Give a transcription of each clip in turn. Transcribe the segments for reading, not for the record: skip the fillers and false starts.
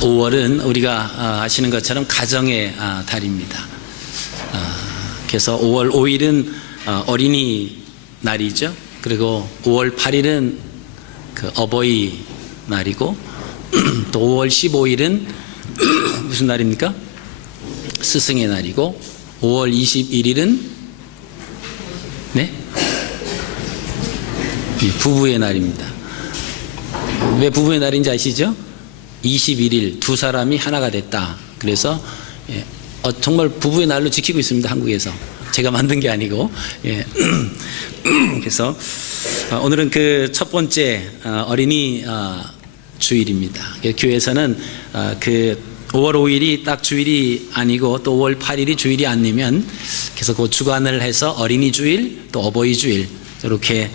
5월은 우리가 아시는 것처럼 가정의 달입니다. 그래서 5월 5일은 어린이날이죠. 그리고 5월 8일은 그 어버이날이고 또 5월 15일은 무슨 날입니까? 스승의 날이고 5월 21일은 네? 부부의 날입니다. 왜 부부의 날인지 아시죠? 21일 두 사람이 하나가 됐다. 그래서 정말 부부의 날로 지키고 있습니다. 한국에서. 제가 만든 게 아니고. 그래서 오늘은 그 첫 번째 어린이 주일입니다. 교회에서는 그 5월 5일이 딱 주일이 아니고 또 5월 8일이 주일이 아니면 그래서 그 주간을 해서 어린이 주일 또 어버이 주일 이렇게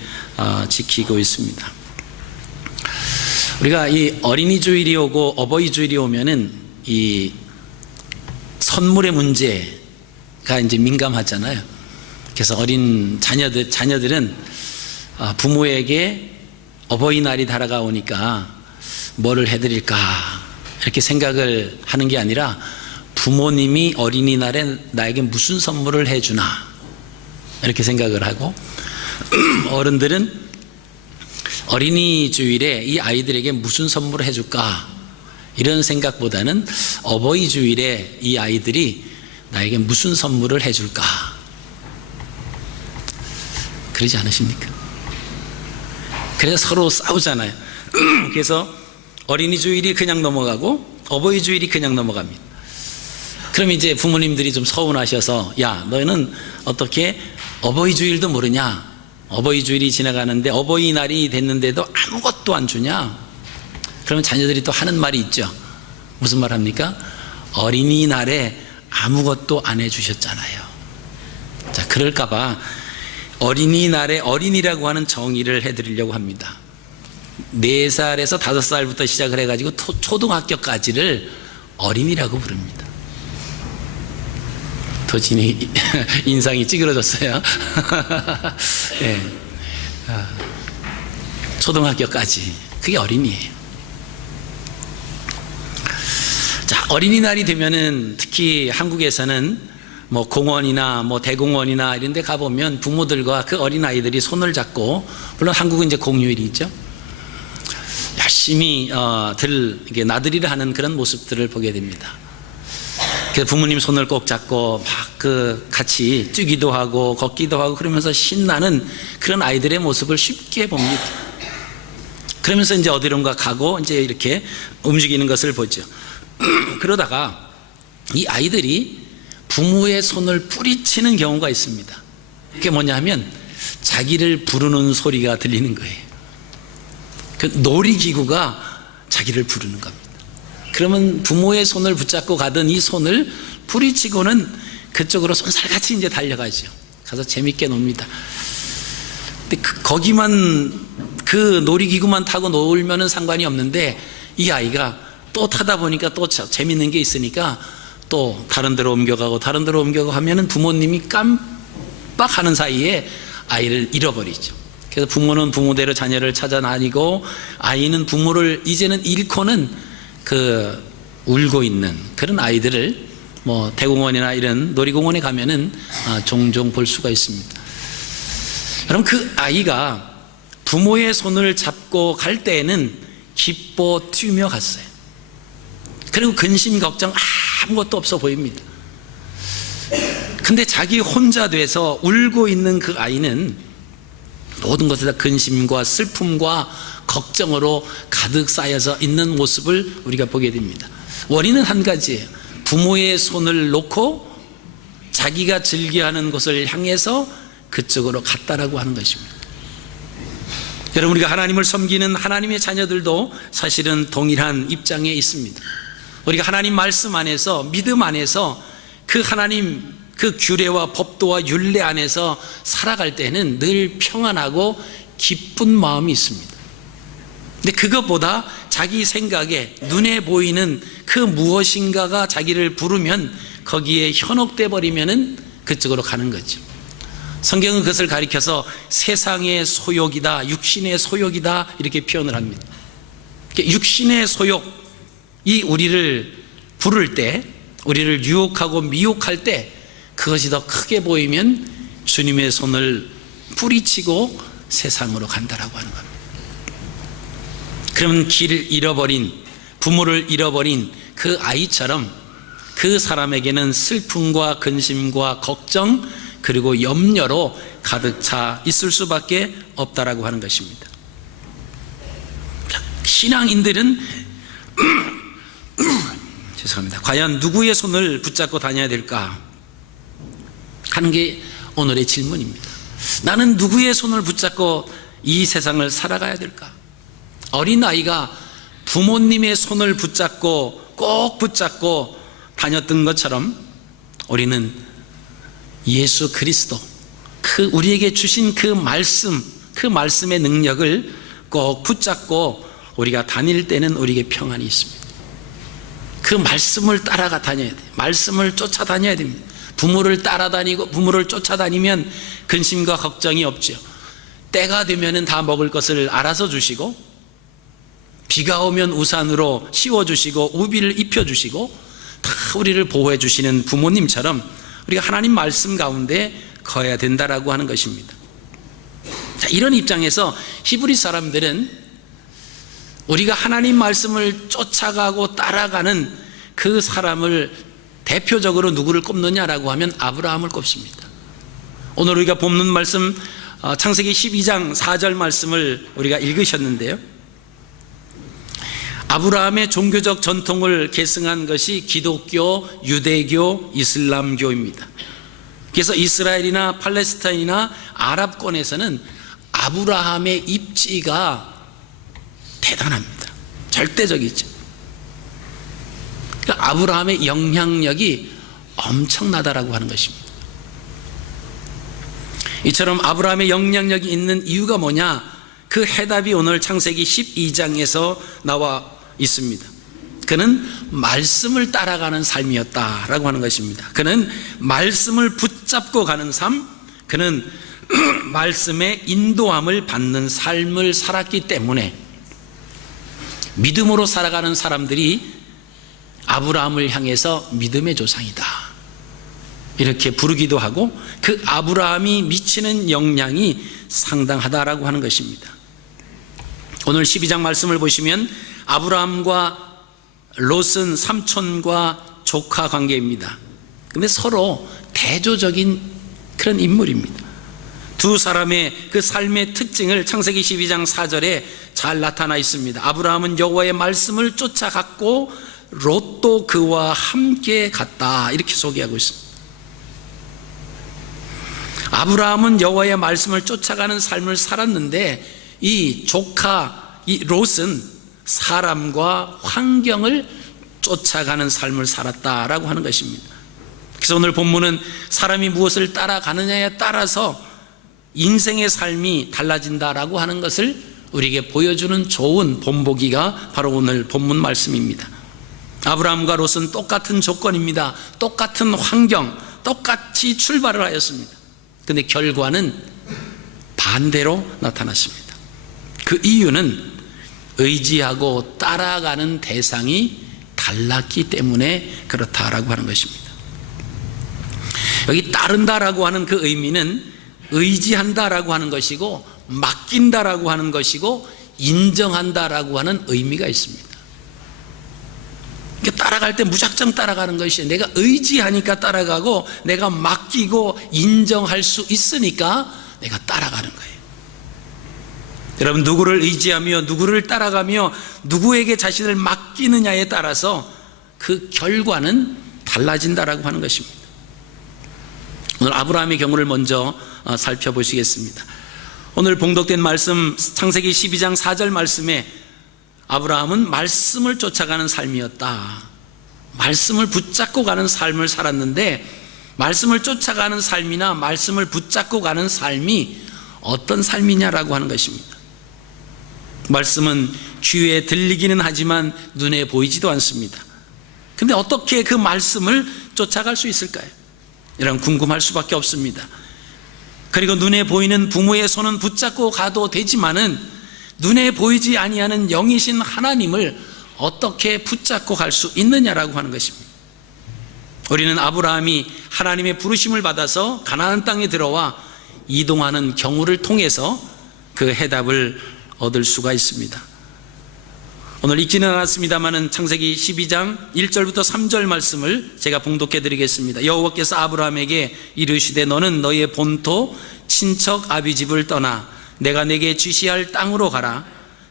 지키고 있습니다. 우리가 이 어린이 주일이 오고 어버이 주일이 오면은 이 선물의 문제가 이제 민감하잖아요. 그래서 어린 자녀들은 부모에게 어버이날이 다가오니까 뭐를 해드릴까 이렇게 생각을 하는 게 아니라 부모님이 어린이날에 나에게 무슨 선물을 해주나 이렇게 생각을 하고 어른들은 어린이 주일에 이 아이들에게 무슨 선물을 해줄까 이런 생각보다는 어버이 주일에 이 아이들이 나에게 무슨 선물을 해줄까 그러지 않으십니까? 그래서 서로 싸우잖아요. 그래서 어린이 주일이 그냥 넘어가고 어버이 주일이 그냥 넘어갑니다. 그럼 이제 부모님들이 좀 서운하셔서 야 너희는 어떻게 어버이 주일도 모르냐, 어버이 주일이 지나가는데 어버이날이 됐는데도 아무것도 안 주냐? 그러면 자녀들이 또 하는 말이 있죠. 무슨 말 합니까? 어린이날에 아무것도 안 해주셨잖아요. 자, 그럴까봐 어린이날에 어린이라고 하는 정의를 해드리려고 합니다. 4살에서 5살부터 시작을 해가지고 초등학교까지를 어린이라고 부릅니다. 도진이 인상이 찌그러졌어요. 네. 초등학교까지 그게 어린이에요. 자, 어린이날이 되면은 특히 한국에서는 뭐 공원이나 뭐 대공원이나 이런 데 가보면 부모들과 그 어린아이들이 손을 잡고, 물론 한국은 이제 공휴일이 있죠. 열심히 이게 나들이를 하는 그런 모습들을 보게 됩니다. 그래서 부모님 손을 꼭 잡고 막 같이 뛰기도 하고 걷기도 하고 그러면서 신나는 그런 아이들의 모습을 쉽게 봅니다. 그러면서 이제 어디론가 가고 이제 이렇게 움직이는 것을 보죠. 그러다가 이 아이들이 부모의 손을 뿌리치는 경우가 있습니다. 그게 뭐냐 하면 자기를 부르는 소리가 들리는 거예요. 그 놀이기구가 자기를 부르는 겁니다. 그러면 부모의 손을 붙잡고 가던 이 손을 뿌리치고는 그쪽으로 손살같이 이제 달려가죠. 가서 재밌게 놉니다. 근데 거기만 그 놀이기구만 타고 놀면은 상관이 없는데 이 아이가 또 타다 보니까 또 재밌는 게 있으니까 또 다른 데로 옮겨가고 다른 데로 옮겨가고 하면은 부모님이 깜빡하는 사이에 아이를 잃어버리죠. 그래서 부모는 부모대로 자녀를 찾아 다니고 아이는 부모를 이제는 잃고는 울고 있는 그런 아이들을 뭐 대공원이나 이런 놀이공원에 가면은 종종 볼 수가 있습니다. 여러분, 그 아이가 부모의 손을 잡고 갈 때에는 기뻐 뛰며 갔어요. 그리고 근심 걱정 아무것도 없어 보입니다. 근데 자기 혼자 돼서 울고 있는 그 아이는 모든 것에 다 근심과 슬픔과 걱정으로 가득 쌓여서 있는 모습을 우리가 보게 됩니다. 원인은 한 가지예요. 부모의 손을 놓고 자기가 즐겨하는 곳을 향해서 그쪽으로 갔다라고 하는 것입니다. 여러분, 우리가 하나님을 섬기는 하나님의 자녀들도 사실은 동일한 입장에 있습니다. 우리가 하나님 말씀 안에서, 믿음 안에서 그 하나님 그 규례와 법도와 율례 안에서 살아갈 때는 늘 평안하고 기쁜 마음이 있습니다. 근데 그것보다 자기 생각에 눈에 보이는 그 무엇인가가 자기를 부르면 거기에 현혹돼 버리면은 그쪽으로 가는 거죠. 성경은 그것을 가리켜서 세상의 소욕이다, 육신의 소욕이다 이렇게 표현을 합니다. 육신의 소욕, 이 우리를 부를 때, 우리를 유혹하고 미혹할 때 그것이 더 크게 보이면 주님의 손을 뿌리치고 세상으로 간다라고 하는 겁니다. 그러면 길을 잃어버린, 부모를 잃어버린 그 아이처럼 그 사람에게는 슬픔과 근심과 걱정 그리고 염려로 가득 차 있을 수밖에 없다라고 하는 것입니다. 신앙인들은 죄송합니다. 과연 누구의 손을 붙잡고 다녀야 될까 하는 게 오늘의 질문입니다. 나는 누구의 손을 붙잡고 이 세상을 살아가야 될까? 어린아이가 부모님의 손을 붙잡고 꼭 붙잡고 다녔던 것처럼 우리는 예수 그리스도, 그 우리에게 주신 그 말씀의 능력을 꼭 붙잡고 우리가 다닐 때는 우리에게 평안이 있습니다. 그 말씀을 따라가 다녀야 돼요. 말씀을 쫓아다녀야 됩니다. 부모를 따라다니고 부모를 쫓아다니면 근심과 걱정이 없죠. 때가 되면 다 먹을 것을 알아서 주시고, 비가 오면 우산으로 씌워주시고 우비를 입혀주시고 다 우리를 보호해 주시는 부모님처럼 우리가 하나님 말씀 가운데 거해야 된다라고 하는 것입니다. 자, 이런 입장에서 히브리 사람들은 우리가 하나님 말씀을 쫓아가고 따라가는 그 사람을 대표적으로 누구를 꼽느냐라고 하면 아브라함을 꼽습니다. 오늘 우리가 본문 말씀 창세기 12장 4절 말씀을 우리가 읽으셨는데요, 아브라함의 종교적 전통을 계승한 것이 기독교, 유대교, 이슬람교입니다. 그래서 이스라엘이나 팔레스타인이나 아랍권에서는 아브라함의 입지가 대단합니다. 절대적이죠. 그러니까 아브라함의 영향력이 엄청나다라고 하는 것입니다. 이처럼 아브라함의 영향력이 있는 이유가 뭐냐? 그 해답이 오늘 창세기 12장에서 나와 있습니다. 그는 말씀을 따라가는 삶이었다라고 하는 것입니다. 그는 말씀을 붙잡고 가는 삶, 그는 말씀의 인도함을 받는 삶을 살았기 때문에 믿음으로 살아가는 사람들이 아브라함을 향해서 믿음의 조상이다 이렇게 부르기도 하고, 그 아브라함이 미치는 영향이 상당하다라고 하는 것입니다. 오늘 12장 말씀을 보시면 아브라함과 롯은 삼촌과 조카 관계입니다. 근데 서로 대조적인 그런 인물입니다. 두 사람의 그 삶의 특징을 창세기 12장 4절에 잘 나타나 있습니다. 아브라함은 여호와의 말씀을 쫓아갔고 롯도 그와 함께 갔다 이렇게 소개하고 있습니다. 아브라함은 여호와의 말씀을 쫓아가는 삶을 살았는데 이 조카 이 롯은 사람과 환경을 쫓아가는 삶을 살았다라고 하는 것입니다. 그래서 오늘 본문은 사람이 무엇을 따라가느냐에 따라서 인생의 삶이 달라진다라고 하는 것을 우리에게 보여주는 좋은 본보기가 바로 오늘 본문 말씀입니다. 아브라함과 롯은 똑같은 조건입니다. 똑같은 환경, 똑같이 출발을 하였습니다. 그런데 결과는 반대로 나타났습니다. 그 이유는 의지하고 따라가는 대상이 달랐기 때문에 그렇다라고 하는 것입니다. 여기 따른다라고 하는 그 의미는 의지한다라고 하는 것이고, 맡긴다라고 하는 것이고, 인정한다라고 하는 의미가 있습니다. 따라갈 때 무작정 따라가는 것이, 내가 의지하니까 따라가고 내가 맡기고 인정할 수 있으니까 내가 따라가는 거예요. 여러분, 누구를 의지하며 누구를 따라가며 누구에게 자신을 맡기느냐에 따라서 그 결과는 달라진다라고 하는 것입니다. 오늘 아브라함의 경우를 먼저 살펴보시겠습니다. 오늘 봉독된 말씀 창세기 12장 4절 말씀에 아브라함은 말씀을 쫓아가는 삶이었다, 말씀을 붙잡고 가는 삶을 살았는데, 말씀을 쫓아가는 삶이나 말씀을 붙잡고 가는 삶이 어떤 삶이냐라고 하는 것입니다. 말씀은 귀에 들리기는 하지만 눈에 보이지도 않습니다. 근데 어떻게 그 말씀을 쫓아갈 수 있을까요? 이런 궁금할 수밖에 없습니다. 그리고 눈에 보이는 부모의 손은 붙잡고 가도 되지만은 눈에 보이지 아니하는 영이신 하나님을 어떻게 붙잡고 갈 수 있느냐라고 하는 것입니다. 우리는 아브라함이 하나님의 부르심을 받아서 가나안 땅에 들어와 이동하는 경우를 통해서 그 해답을 얻을 수가 있습니다. 오늘 읽지는 않았습니다마는 창세기 12장 1절부터 3절 말씀을 제가 봉독해 드리겠습니다. 여호와께서 아브라함에게 이르시되 너는 너의 본토 친척 아비집을 떠나 내가 내게 지시할 땅으로 가라.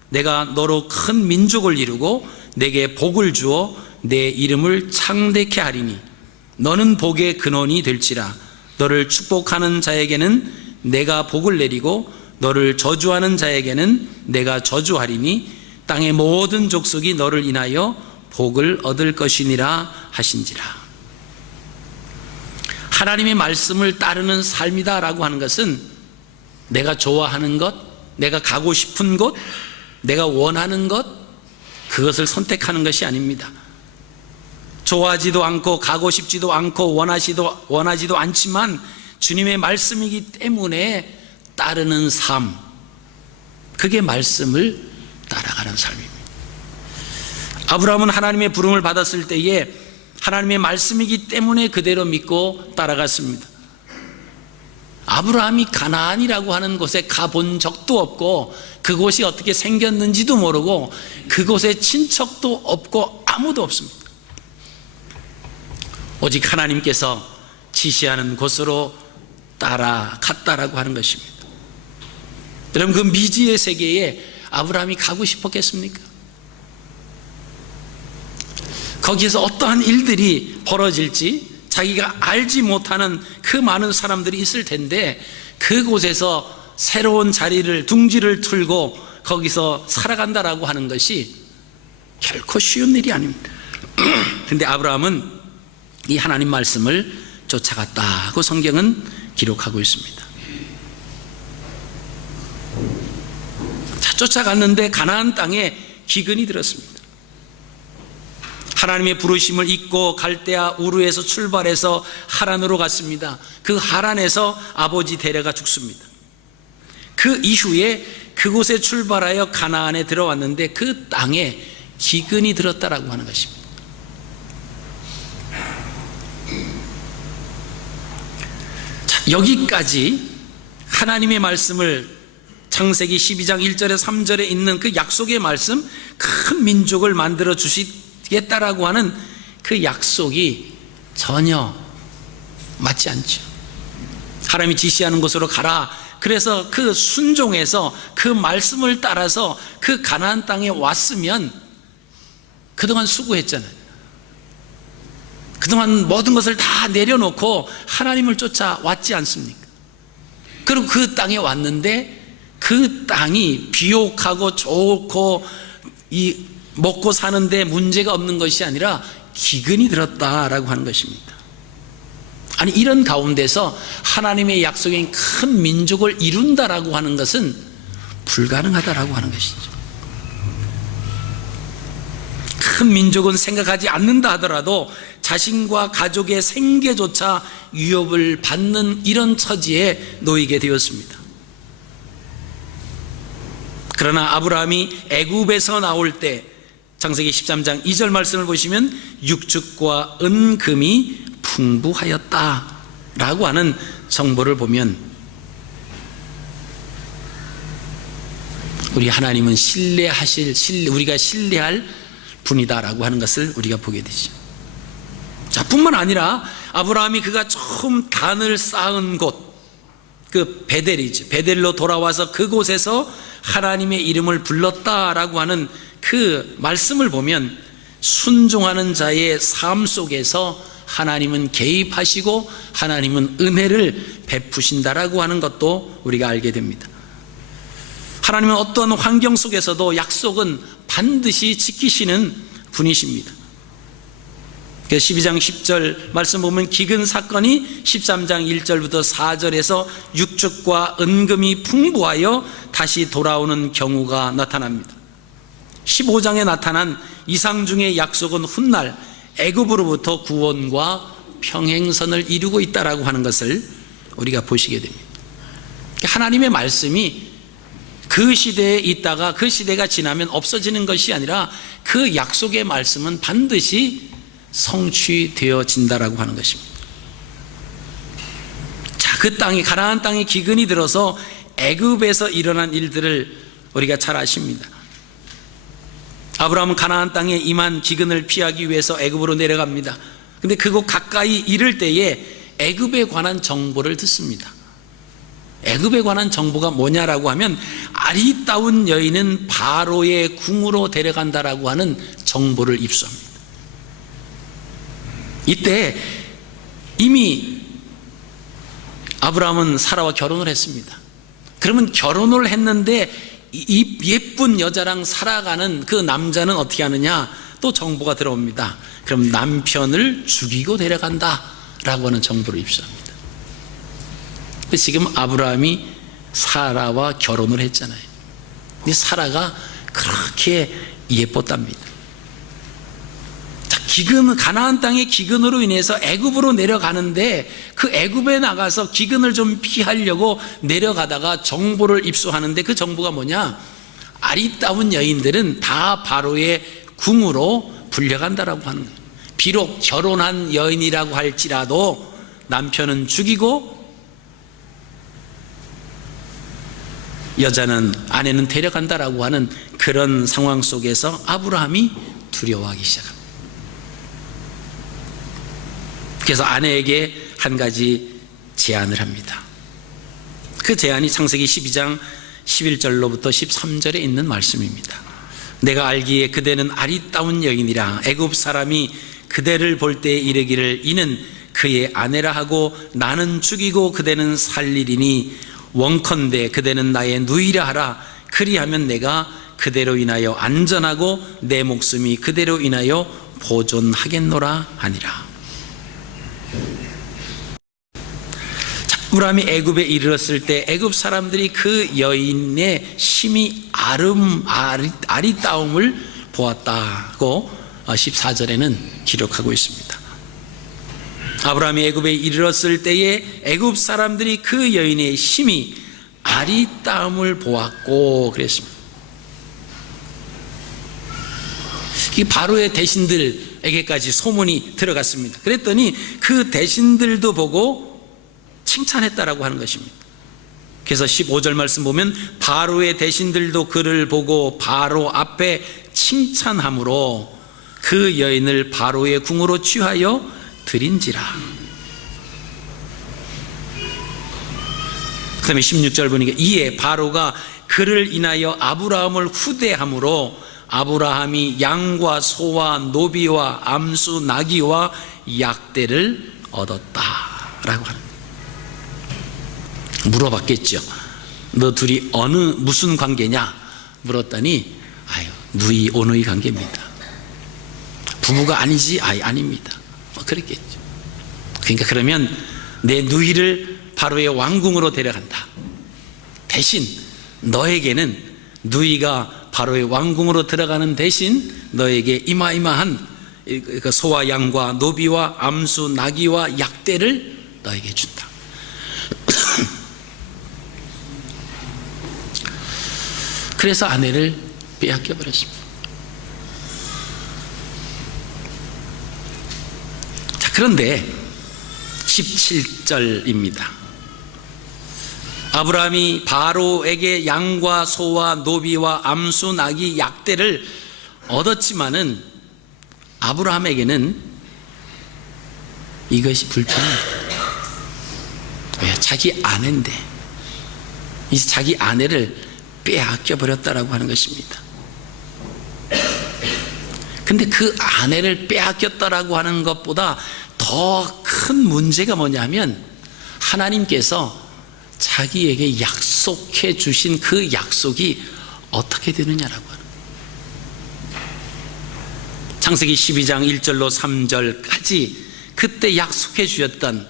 내가 너로 큰 민족을 이루고 내게 복을 주어 내 이름을 창대케 하리니 너는 복의 근원이 될지라. 너를 축복하는 자에게는 내가 복을 내리고 너를 저주하는 자에게는 내가 저주하리니 땅의 모든 족속이 너를 인하여 복을 얻을 것이니라 하신지라. 하나님의 말씀을 따르는 삶이다 라고 하는 것은 내가 좋아하는 것, 내가 가고 싶은 곳, 내가 원하는 것, 그것을 선택하는 것이 아닙니다. 좋아하지도 않고 가고 싶지도 않고 원하지도 않지만 주님의 말씀이기 때문에 따르는 삶, 그게 말씀을 따라가는 삶입니다. 아브라함은 하나님의 부름을 받았을 때에 하나님의 말씀이기 때문에 그대로 믿고 따라갔습니다. 아브라함이 가나안이라고 하는 곳에 가본 적도 없고 그곳이 어떻게 생겼는지도 모르고 그곳에 친척도 없고 아무도 없습니다. 오직 하나님께서 지시하는 곳으로 따라갔다라고 하는 것입니다. 여러분, 그 미지의 세계에 아브라함이 가고 싶었겠습니까? 거기에서 어떠한 일들이 벌어질지 자기가 알지 못하는 그 많은 사람들이 있을 텐데 그곳에서 새로운 자리를 둥지를 틀고 거기서 살아간다라고 하는 것이 결코 쉬운 일이 아닙니다. 그런데 아브라함은 이 하나님 말씀을 쫓아갔다고 성경은 기록하고 있습니다. 쫓아갔는데 가나안 땅에 기근이 들었습니다. 하나님의 부르심을 잊고 갈대아 우르에서 출발해서 하란으로 갔습니다. 그 하란에서 아버지 데레가 죽습니다. 그 이후에 그곳에 출발하여 가나안에 들어왔는데 그 땅에 기근이 들었다라고 하는 것입니다. 자, 여기까지 하나님의 말씀을 창세기 12장 1절에 3절에 있는 그 약속의 말씀, 큰 민족을 만들어 주시겠다라고 하는 그 약속이 전혀 맞지 않죠. 하나님이 지시하는 곳으로 가라. 그래서 그 순종해서 그 말씀을 따라서 그 가나안 땅에 왔으면 그동안 수고했잖아요. 그동안 모든 것을 다 내려놓고 하나님을 쫓아왔지 않습니까? 그리고 그 땅에 왔는데 그 땅이 비옥하고 좋고 이 먹고 사는데 문제가 없는 것이 아니라 기근이 들었다라고 하는 것입니다. 아니, 이런 가운데서 하나님의 약속인 큰 민족을 이룬다라고 하는 것은 불가능하다라고 하는 것이죠. 큰 민족은 생각하지 않는다 하더라도 자신과 가족의 생계조차 위협을 받는 이런 처지에 놓이게 되었습니다. 그러나 아브라함이 애굽에서 나올 때 창세기 13장 2절 말씀을 보시면 육축과 은금이 풍부하였다라고 하는 정보를 보면 우리 하나님은 우리가 신뢰할 분이다라고 하는 것을 우리가 보게 되죠. 자, 뿐만 아니라 아브라함이 그가 처음 단을 쌓은 곳, 그 베델이죠. 베델로 돌아와서 그곳에서 하나님의 이름을 불렀다라고 하는 그 말씀을 보면 순종하는 자의 삶 속에서 하나님은 개입하시고 하나님은 은혜를 베푸신다라고 하는 것도 우리가 알게 됩니다. 하나님은 어떠한 환경 속에서도 약속은 반드시 지키시는 분이십니다. 12장 10절 말씀 보면 기근 사건이 13장 1절부터 4절에서 육축과 은금이 풍부하여 다시 돌아오는 경우가 나타납니다. 15장에 나타난 이상 중의 약속은 훗날 애굽으로부터 구원과 평행선을 이루고 있다라고 하는 것을 우리가 보시게 됩니다. 하나님의 말씀이 그 시대에 있다가 그 시대가 지나면 없어지는 것이 아니라 그 약속의 말씀은 반드시 성취되어진다라고 하는 것입니다. 자, 그 땅이 가나안 땅에 기근이 들어서 애굽에서 일어난 일들을 우리가 잘 아십니다. 아브라함은 가나안 땅에 임한 기근을 피하기 위해서 애굽으로 내려갑니다. 근데 그곳 가까이 이를 때에 애굽에 관한 정보를 듣습니다. 애굽에 관한 정보가 뭐냐라고 하면 아리따운 여인은 바로의 궁으로 데려간다라고 하는 정보를 입수합니다. 이때 이미 아브라함은 사라와 결혼을 했습니다. 그러면 결혼을 했는데 이 예쁜 여자랑 살아가는 그 남자는 어떻게 하느냐? 또 정보가 들어옵니다. 그럼 남편을 죽이고 데려간다라고 하는 정보를 입수합니다. 지금 아브라함이 사라와 결혼을 했잖아요. 근데 사라가 그렇게 예뻤답니다. 자, 가나안 땅의 기근으로 인해서 애굽으로 내려가는데 그 애굽에 나가서 기근을 좀 피하려고 내려가다가 정보를 입수하는데 그 정보가 뭐냐? 아리따운 여인들은 다 바로의 궁으로 불려간다라고 하는 거예요. 비록 결혼한 여인이라고 할지라도 남편은 죽이고 아내는 데려간다라고 하는 그런 상황 속에서 아브라함이 두려워하기 시작합니다. 그래서 아내에게 한 가지 제안을 합니다. 그 제안이 창세기 12장 11절로부터 13절에 있는 말씀입니다. 내가 알기에 그대는 아리따운 여인이라 애굽 사람이 그대를 볼 때 이르기를 이는 그의 아내라 하고 나는 죽이고 그대는 살리리니 원컨대 그대는 나의 누이라 하라. 그리하면 내가 그대로 인하여 안전하고 내 목숨이 그대로 인하여 보존하겠노라 하니라. 아브라함이 애굽에 이르렀을 때 애굽 사람들이 그 여인의 심히 아리따움을 보았다고 14절에는 기록하고 있습니다. 아브라함이 애굽에 이르렀을 때에 애굽 사람들이 그 여인의 심히 아리따움을 보았고 그랬습니다. 이 바로의 대신들에게까지 소문이 들어갔습니다. 그랬더니 그 대신들도 보고 칭찬했다라고 하는 것입니다. 그래서 15절 말씀 보면 바로의 대신들도 그를 보고 바로 앞에 칭찬함으로 그 여인을 바로의 궁으로 취하여 드린지라. 그 다음에 16절 보니까 이에 바로가 그를 인하여 아브라함을 후대함으로 아브라함이 양과 소와 노비와 암수 나귀와 약대를 얻었다라고 하는. 물어봤겠죠. 너 둘이 무슨 관계냐 물었더니 누이 오누이 관계입니다. 부부가 아니지? 아닙니다. 그랬겠죠. 그러니까 그러면 내 누이를 바로의 왕궁으로 데려간다. 대신 너에게는 누이가 바로의 왕궁으로 들어가는 대신 너에게 이마이마한 소와 양과 노비와 암수 나귀와 약대를 너에게 준다. 그래서 아내를 빼앗겨 버렸습니다. 자, 그런데 17절입니다. 아브라함이 바로에게 양과 소와 노비와 암수 나귀 약대를 얻었지만은 아브라함에게는 이것이 불편합니다. 왜? 자기 아내인데 이제 자기 아내를 빼앗겨 버렸다라고 하는 것입니다. 근데 그 아내를 빼앗겼다라고 하는 것보다 더 큰 문제가 뭐냐면 하나님께서 자기에게 약속해 주신 그 약속이 어떻게 되느냐라고 하는 거예요. 창세기 12장 1절로 3절까지 그때 약속해 주셨던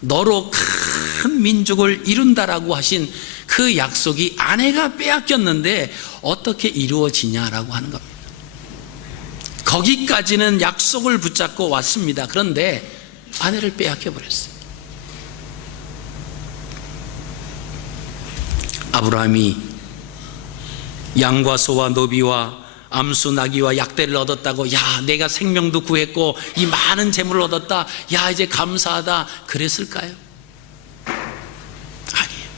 너로 큰 민족을 이룬다라고 하신 그 약속이 아내가 빼앗겼는데 어떻게 이루어지냐라고 하는 겁니다. 거기까지는 약속을 붙잡고 왔습니다. 그런데 아내를 빼앗겨 버렸어요. 아브라함이 양과 소와 노비와 암수 나귀와 약대를 얻었다고 야 내가 생명도 구했고 이 많은 재물을 얻었다, 야 이제 감사하다 그랬을까요? 아니에요.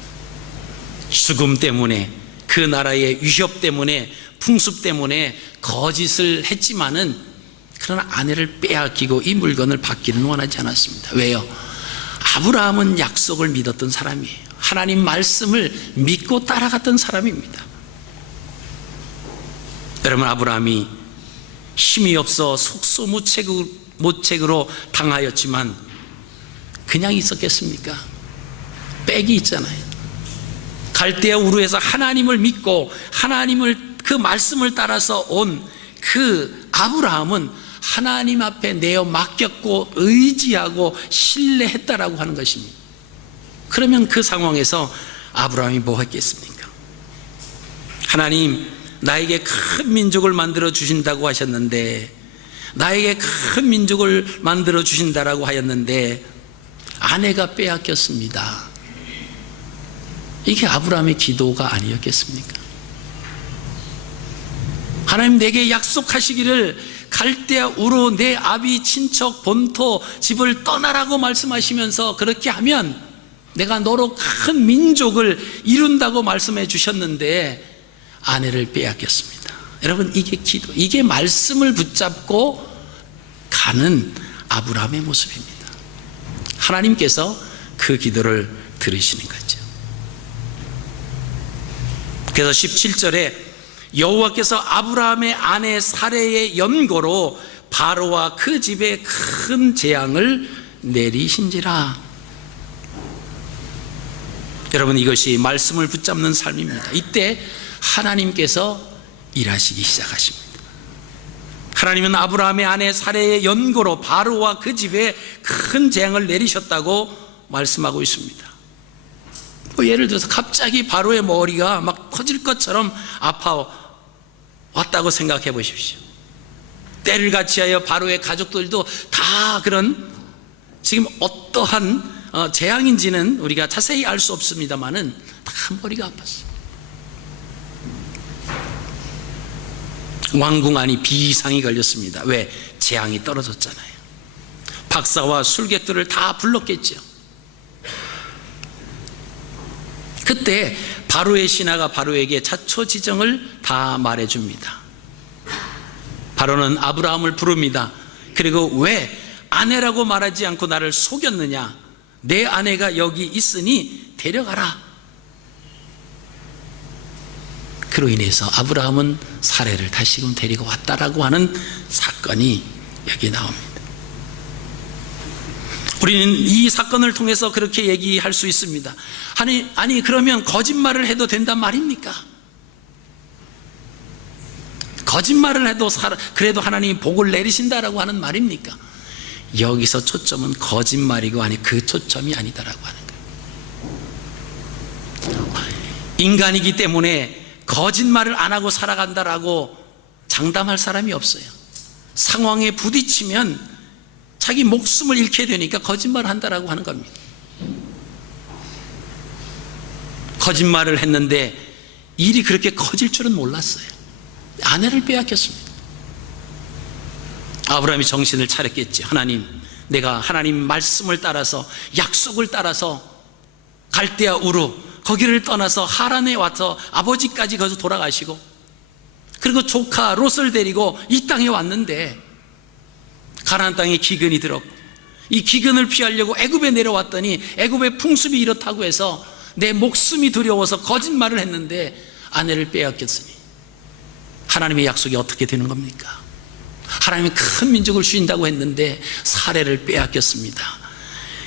죽음 때문에, 그 나라의 위협 때문에, 풍습 때문에 거짓을 했지만은 그러나 아내를 빼앗기고 이 물건을 받기는 원하지 않았습니다. 왜요? 아브라함은 약속을 믿었던 사람이에요. 하나님 말씀을 믿고 따라갔던 사람입니다. 여러분, 아브라함이 힘이 없어 속수무책으로 당하였지만 그냥 있었겠습니까? 빽이 있잖아요. 갈대아 우르에서 하나님을 믿고 하나님을 그 말씀을 따라서 온 그 아브라함은 하나님 앞에 내어 맡겼고 의지하고 신뢰했다라고 하는 것입니다. 그러면 그 상황에서 아브라함이 뭐 했겠습니까? 하나님, 나에게 큰 민족을 만들어 주신다고 하셨는데, 나에게 큰 민족을 만들어 주신다라고 하였는데 아내가 빼앗겼습니다. 이게 아브라함의 기도가 아니었겠습니까? 하나님, 내게 약속하시기를 갈대아 우르 내 아비 친척 본토 집을 떠나라고 말씀하시면서 그렇게 하면 내가 너로 큰 민족을 이룬다고 말씀해 주셨는데 아내를 빼앗겼습니다. 여러분, 이게 기도, 이게 말씀을 붙잡고 가는 아브라함의 모습입니다. 하나님께서 그 기도를 들으시는 거죠. 그래서 17절에 여호와께서 아브라함의 아내 사레의 연고로 바로와 그 집에 큰 재앙을 내리신지라. 여러분, 이것이 말씀을 붙잡는 삶입니다. 이때 하나님께서 일하시기 시작하십니다. 하나님은 아브라함의 아내 사레의 연고로 바로와 그 집에 큰 재앙을 내리셨다고 말씀하고 있습니다. 예를 들어서 갑자기 바로의 머리가 막 터질 것처럼 아파왔다고 생각해 보십시오. 때를 같이하여 바로의 가족들도 다 그런, 지금 어떠한 재앙인지는 우리가 자세히 알 수 없습니다만은 다 머리가 아팠어요. 왕궁 안이 비상이 걸렸습니다. 왜? 재앙이 떨어졌잖아요. 박사와 술객들을 다 불렀겠죠. 그때 바로의 신하가 바로에게 자초지정을 다 말해줍니다. 바로는 아브라함을 부릅니다. 그리고 왜 아내라고 말하지 않고 나를 속였느냐? 내 아내가 여기 있으니 데려가라. 그로 인해서 아브라함은 사레를 다시금 데리고 왔다라고 하는 사건이 여기 나옵니다. 우리는 이 사건을 통해서 그렇게 얘기할 수 있습니다. 아니 그러면 거짓말을 해도 된단 말입니까? 거짓말을 해도 그래도 하나님이 복을 내리신다라고 하는 말입니까? 여기서 초점은 거짓말이고 아니 그 초점이 아니다라고 하는 거예요. 인간이기 때문에 거짓말을 안 하고 살아간다라고 장담할 사람이 없어요. 상황에 부딪히면 자기 목숨을 잃게 되니까 거짓말을 한다라고 하는 겁니다. 거짓말을 했는데 일이 그렇게 커질 줄은 몰랐어요. 아내를 빼앗겼습니다. 아브라함이 정신을 차렸겠지. 하나님, 내가 하나님 말씀을 따라서, 약속을 따라서 갈대아 우르 거기를 떠나서 하란에 와서 아버지까지 거기서 돌아가시고, 그리고 조카 롯을 데리고 이 땅에 왔는데 가나안 땅에 기근이 들었고, 이 기근을 피하려고 애굽에 내려왔더니 애굽의 풍습이 이렇다고 해서 내 목숨이 두려워서 거짓말을 했는데 아내를 빼앗겼으니 하나님의 약속이 어떻게 되는 겁니까? 하나님이 큰 민족을 주신다고 했는데 사레를 빼앗겼습니다.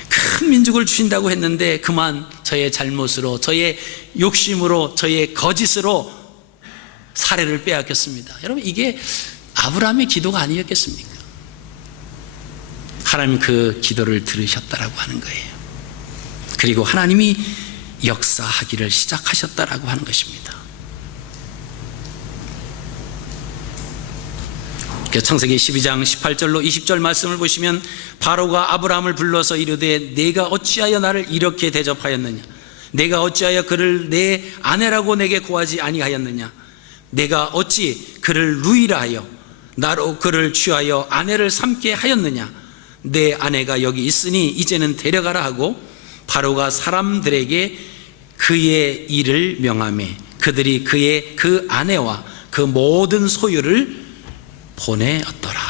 큰 민족을 주신다고 했는데 그만 저의 잘못으로, 저의 욕심으로, 저의 거짓으로 사레를 빼앗겼습니다. 여러분, 이게 아브라함의 기도가 아니었겠습니까? 하나님 그 기도를 들으셨다라고 하는 거예요. 그리고 하나님이 역사하기를 시작하셨다라고 하는 것입니다. 창세기 12장 18절로 20절 말씀을 보시면 바로가 아브라함을 불러서 이르되 내가 어찌하여 나를 이렇게 대접하였느냐? 내가 어찌하여 그를 내 아내라고 내게 고하지 아니하였느냐? 내가 어찌 그를 누이라 하여 나로 그를 취하여 아내를 삼게 하였느냐? 내 아내가 여기 있으니 이제는 데려가라 하고 바로가 사람들에게 그의 일을 명하매 그들이 그의 그 아내와 그 모든 소유를 보내었더라.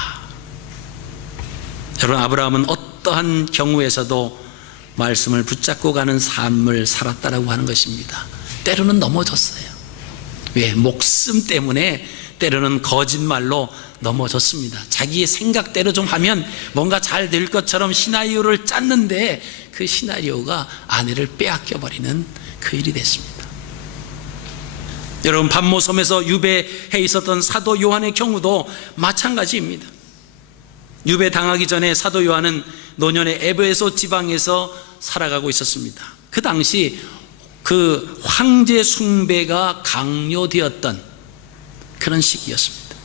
여러분, 아브라함은 어떠한 경우에서도 말씀을 붙잡고 가는 삶을 살았다라고 하는 것입니다. 때로는 넘어졌어요. 왜? 목숨 때문에 때로는 거짓말로 넘어졌습니다. 자기의 생각대로 좀 하면 뭔가 잘 될 것처럼 시나리오를 짰는데 그 시나리오가 아내를 빼앗겨 버리는 그 일이 됐습니다. 여러분, 반모섬에서 유배해 있었던 사도 요한의 경우도 마찬가지입니다. 유배당하기 전에 사도 요한은 노년의 에베소 지방에서 살아가고 있었습니다. 그 당시 그 황제 숭배가 강요되었던 그런 시기였습니다.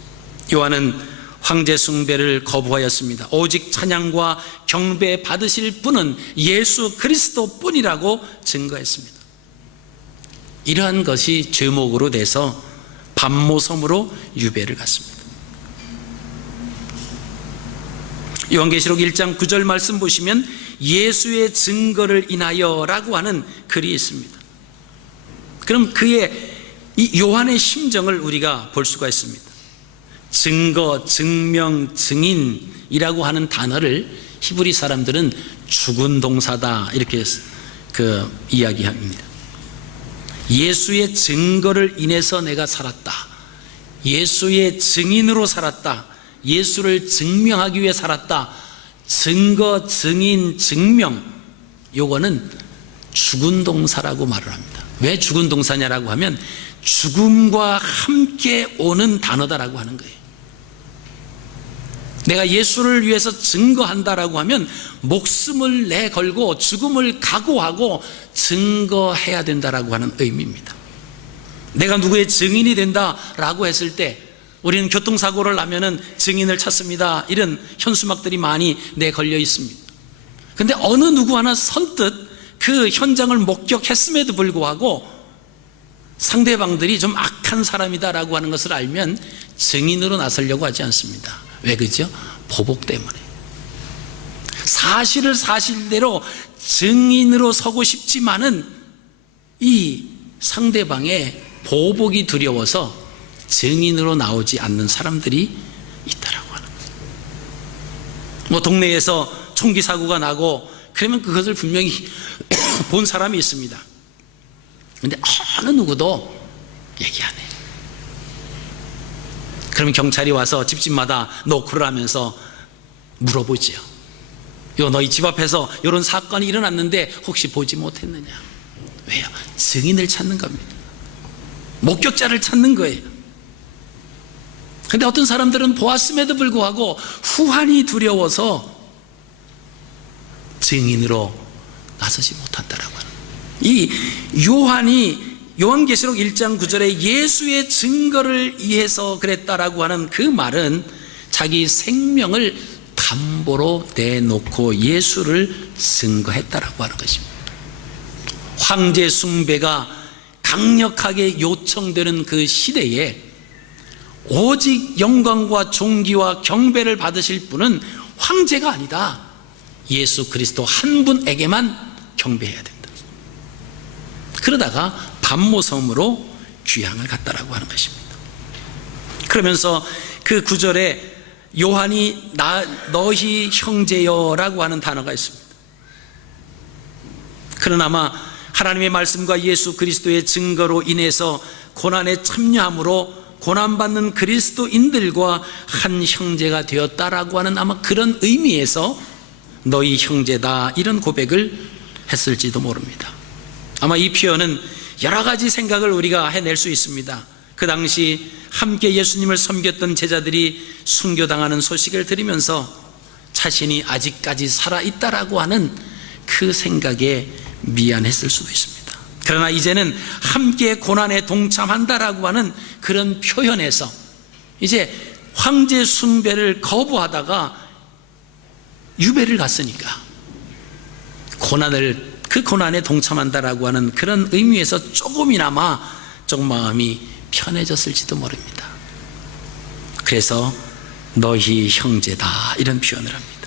요한은 황제 숭배를 거부하였습니다. 오직 찬양과 경배 받으실 분은 예수 그리스도 뿐이라고 증거했습니다. 이러한 것이 죄목으로 돼서 반모섬으로 유배를 갔습니다. 요한계시록 1장 9절 말씀 보시면 예수의 증거를 인하여 라고 하는 글이 있습니다. 그럼 그의 이 요한의 심정을 우리가 볼 수가 있습니다. 증거, 증명, 증인이라고 하는 단어를 히브리 사람들은 죽은 동사다 이렇게 이야기합니다. 예수의 증거를 인해서 내가 살았다. 예수의 증인으로 살았다. 예수를 증명하기 위해 살았다. 증거, 증인, 증명, 요거는 죽은 동사라고 말을 합니다. 왜 죽은 동사냐라고 하면 죽음과 함께 오는 단어다라고 하는 거예요. 내가 예수를 위해서 증거한다라고 하면 목숨을 내걸고 죽음을 각오하고 증거해야 된다라고 하는 의미입니다. 내가 누구의 증인이 된다라고 했을 때 우리는 교통사고를 나면은 증인을 찾습니다. 이런 현수막들이 많이 내걸려 있습니다. 근데 어느 누구 하나 선뜻 그 현장을 목격했음에도 불구하고 상대방들이 좀 악한 사람이다라고 하는 것을 알면 증인으로 나서려고 하지 않습니다. 왜 그죠? 보복 때문에. 사실을 사실대로 증인으로 서고 싶지만은 이 상대방의 보복이 두려워서 증인으로 나오지 않는 사람들이 있다라고 하는 거예요. 뭐 동네에서 총기 사고가 나고 그러면 그것을 분명히 본 사람이 있습니다. 그런데 어느 누구도 얘기 안 해요. 그러면 경찰이 와서 집집마다 노크를 하면서 물어보지요. 요 너희 집 앞에서 이런 사건이 일어났는데 혹시 보지 못했느냐? 왜요? 증인을 찾는 겁니다. 목격자를 찾는 거예요. 근데 어떤 사람들은 보았음에도 불구하고 후환이 두려워서 증인으로 나서지 못한다라고 하는 이 요한이 요한계시록 1장 9절에 예수의 증거를 위해서 그랬다라고 하는 그 말은 자기 생명을 담보로 내놓고 예수를 증거했다라고 하는 것입니다. 황제 숭배가 강력하게 요청되는 그 시대에 오직 영광과 존귀와 경배를 받으실 분은 황제가 아니다. 예수 그리스도 한 분에게만 경배해야 된다. 그러다가 반모섬으로 귀향을 갔다라고 하는 것입니다. 그러면서 그 구절에 요한이 너희 형제여라고 하는 단어가 있습니다. 그러나 아마 하나님의 말씀과 예수 그리스도의 증거로 인해서 고난에 참여함으로 고난받는 그리스도인들과 한 형제가 되었다라고 하는 아마 그런 의미에서 너희 형제다 이런 고백을 했을지도 모릅니다. 아마 이 표현은 여러 가지 생각을 우리가 해낼 수 있습니다. 그 당시 함께 예수님을 섬겼던 제자들이 순교당하는 소식을 들으면서 자신이 아직까지 살아있다라고 하는 그 생각에 미안했을 수도 있습니다. 그러나 이제는 함께 고난에 동참한다라고 하는 그런 표현에서 이제 황제 숭배를 거부하다가 유배를 갔으니까 그 고난에 동참한다라고 하는 그런 의미에서 조금이나마 좀 마음이 편해졌을지도 모릅니다. 그래서 너희 형제다 이런 표현을 합니다.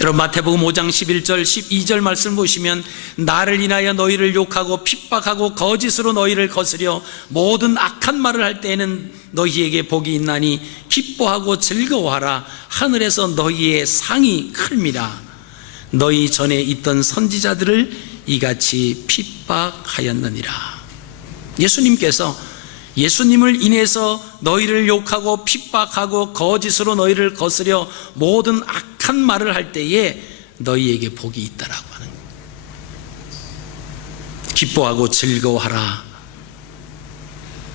여러분 마태복음 5장 11절 12절 말씀 보시면 나를 인하여 너희를 욕하고 핍박하고 거짓으로 너희를 거스려 모든 악한 말을 할 때에는 너희에게 복이 있나니 기뻐하고 즐거워하라. 하늘에서 너희의 상이 클미라. 너희 전에 있던 선지자들을 이같이 핍박하였느니라. 예수님께서 예수님을 인해서 너희를 욕하고 핍박하고 거짓으로 너희를 거스려 모든 악한 말을 할 때에 너희에게 복이 있다라고 하는 거예요. 기뻐하고 즐거워하라.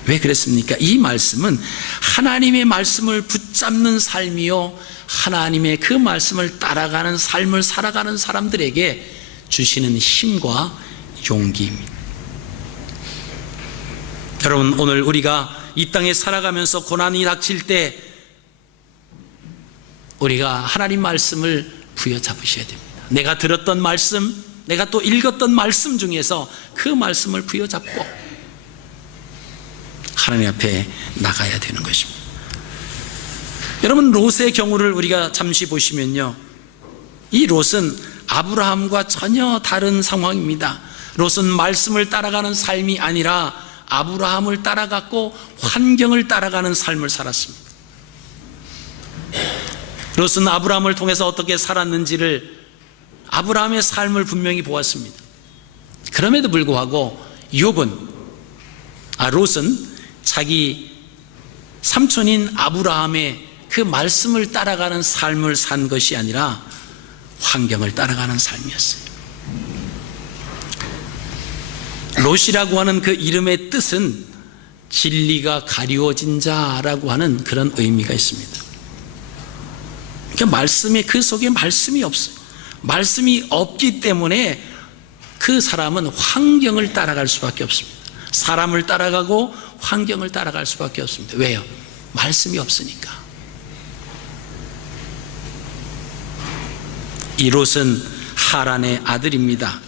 왜 그랬습니까? 이 말씀은 하나님의 말씀을 붙잡는 삶이요, 하나님의 그 말씀을 따라가는 삶을 살아가는 사람들에게 주시는 힘과 용기입니다. 여러분, 오늘 우리가 이 땅에 살아가면서 고난이 닥칠 때 우리가 하나님 말씀을 부여잡으셔야 됩니다. 내가 들었던 말씀, 내가 또 읽었던 말씀 중에서 그 말씀을 부여잡고 하나님 앞에 나가야 되는 것입니다. 여러분, 롯의 경우를 우리가 잠시 보시면요, 이 롯은 아브라함과 전혀 다른 상황입니다. 롯은 말씀을 따라가는 삶이 아니라 아브라함을 따라갔고 환경을 따라가는 삶을 살았습니다. 롯은 아브라함을 통해서 어떻게 살았는지를, 아브라함의 삶을 분명히 보았습니다. 그럼에도 불구하고 롯은 자기 삼촌인 아브라함의 그 말씀을 따라가는 삶을 산 것이 아니라 환경을 따라가는 삶이었어요. 롯이라고 하는 그 이름의 뜻은 진리가 가리워진 자라고 하는 그런 의미가 있습니다. 그러니까 말씀에, 그 속에 말씀이 없어요. 말씀이 없기 때문에 그 사람은 환경을 따라갈 수밖에 없습니다. 사람을 따라가고 환경을 따라갈 수밖에 없습니다. 왜요? 말씀이 없으니까. 이 롯은 하란의 아들입니다.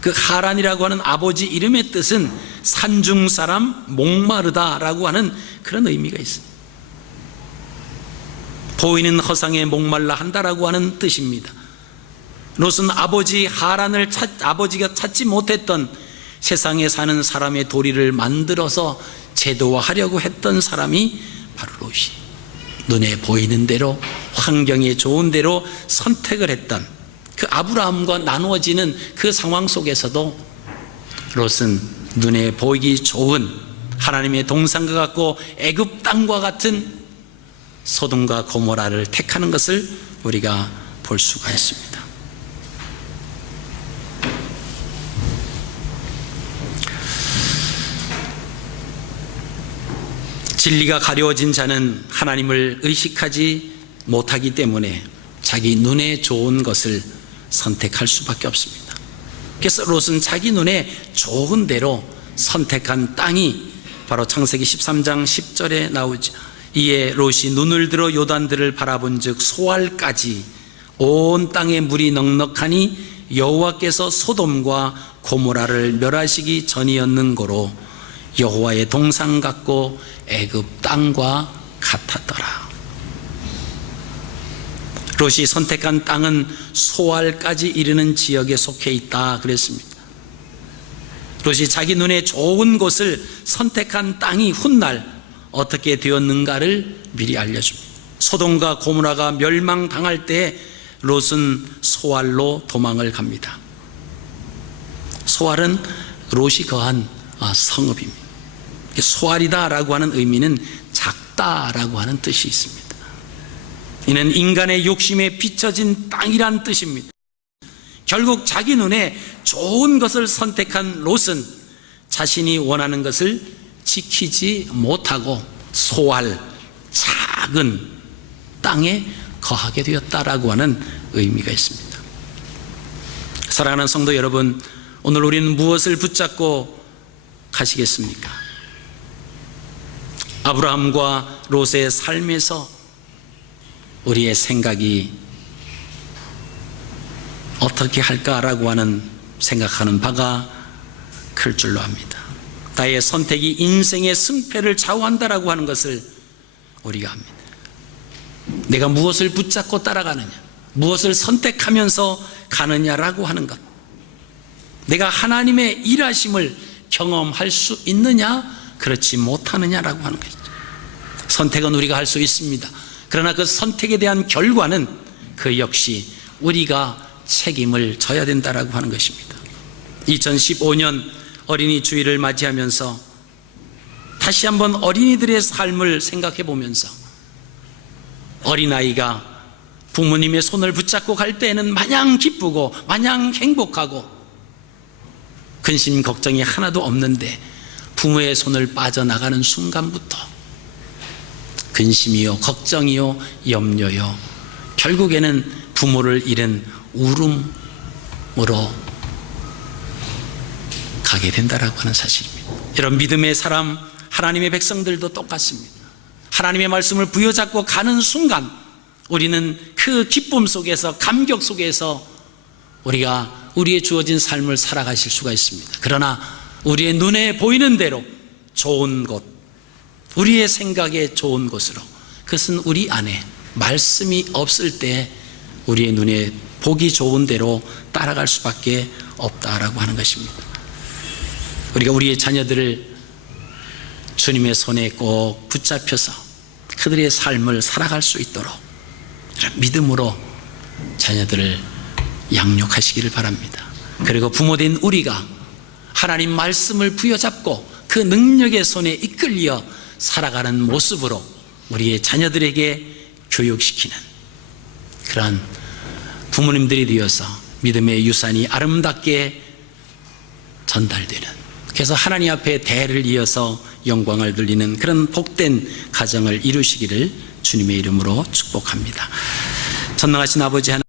그 하란이라고 하는 아버지 이름의 뜻은 산중 사람, 목마르다라고 하는 그런 의미가 있습니다. 보이는 허상에 목말라 한다라고 하는 뜻입니다. 롯은 아버지 하란을 아버지가 찾지 못했던 세상에 사는 사람의 도리를 만들어서 제도화하려고 했던 사람이 바로 롯이, 눈에 보이는 대로 환경에 좋은 대로 선택을 했던 그 아브라함과 나누어지는 그 상황 속에서도 롯은 눈에 보이기 좋은 하나님의 동산과 같고 애굽 땅과 같은 소돔과 고모라를 택하는 것을 우리가 볼 수가 있습니다. 진리가 가려워진 자는 하나님을 의식하지 못하기 때문에 자기 눈에 좋은 것을 선택할 수밖에 없습니다. 그래서 롯은 자기 눈에 좋은 대로 선택한 땅이 바로 창세기 13장 10절에 나오죠. 이에 롯이 눈을 들어 요단들을 바라본즉 소알까지 온 땅에 물이 넉넉하니 여호와께서 소돔과 고모라를 멸하시기 전이었는고로 여호와의 동산 같고 애굽 땅과 같았더라. 롯이 선택한 땅은 소알까지 이르는 지역에 속해 있다 그랬습니다. 롯이 자기 눈에 좋은 곳을 선택한 땅이 훗날 어떻게 되었는가를 미리 알려줍니다. 소돔과 고모라가 멸망당할 때 롯은 소알로 도망을 갑니다. 소알은 롯이 거한 성읍입니다. 소알이다라고 하는 의미는 작다라고 하는 뜻이 있습니다. 이는 인간의 욕심에 비춰진 땅이란 뜻입니다. 결국 자기 눈에 좋은 것을 선택한 롯은 자신이 원하는 것을 지키지 못하고 소알, 작은 땅에 거하게 되었다라고 하는 의미가 있습니다. 사랑하는 성도 여러분, 오늘 우리는 무엇을 붙잡고 가시겠습니까? 아브라함과 롯의 삶에서 우리의 생각이 어떻게 할까라고 하는 생각하는 바가 클 줄로 압니다. 나의 선택이 인생의 승패를 좌우한다라고 하는 것을 우리가 압니다. 내가 무엇을 붙잡고 따라가느냐, 무엇을 선택하면서 가느냐라고 하는 것, 내가 하나님의 일하심을 경험할 수 있느냐, 그렇지 못하느냐라고 하는 것이죠. 선택은 우리가 할 수 있습니다. 그러나 그 선택에 대한 결과는 그 역시 우리가 책임을 져야 된다라고 하는 것입니다. 2015년 어린이 주일을 맞이하면서 다시 한번 어린이들의 삶을 생각해 보면서, 어린아이가 부모님의 손을 붙잡고 갈 때에는 마냥 기쁘고 마냥 행복하고 근심 걱정이 하나도 없는데, 부모의 손을 빠져나가는 순간부터 근심이요, 걱정이요, 염려요, 결국에는 부모를 잃은 울음으로 가게 된다라고 하는 사실입니다. 이런 믿음의 사람, 하나님의 백성들도 똑같습니다. 하나님의 말씀을 부여잡고 가는 순간 우리는 그 기쁨 속에서, 감격 속에서 우리가 우리의 주어진 삶을 살아가실 수가 있습니다. 그러나 우리의 눈에 보이는 대로 좋은 곳, 우리의 생각에 좋은 곳으로, 그것은 우리 안에 말씀이 없을 때 우리의 눈에 보기 좋은 대로 따라갈 수밖에 없다라고 하는 것입니다. 우리가 우리의 자녀들을 주님의 손에 꼭 붙잡혀서 그들의 삶을 살아갈 수 있도록 믿음으로 자녀들을 양육하시기를 바랍니다. 그리고 부모된 우리가 하나님 말씀을 부여잡고 그 능력의 손에 이끌려 살아가는 모습으로 우리의 자녀들에게 교육시키는 그러한 부모님들이 되어서 믿음의 유산이 아름답게 전달되는, 그래서 하나님 앞에 대를 이어서 영광을 돌리는 그런 복된 가정을 이루시기를 주님의 이름으로 축복합니다. 전능하신 아버지 하나님,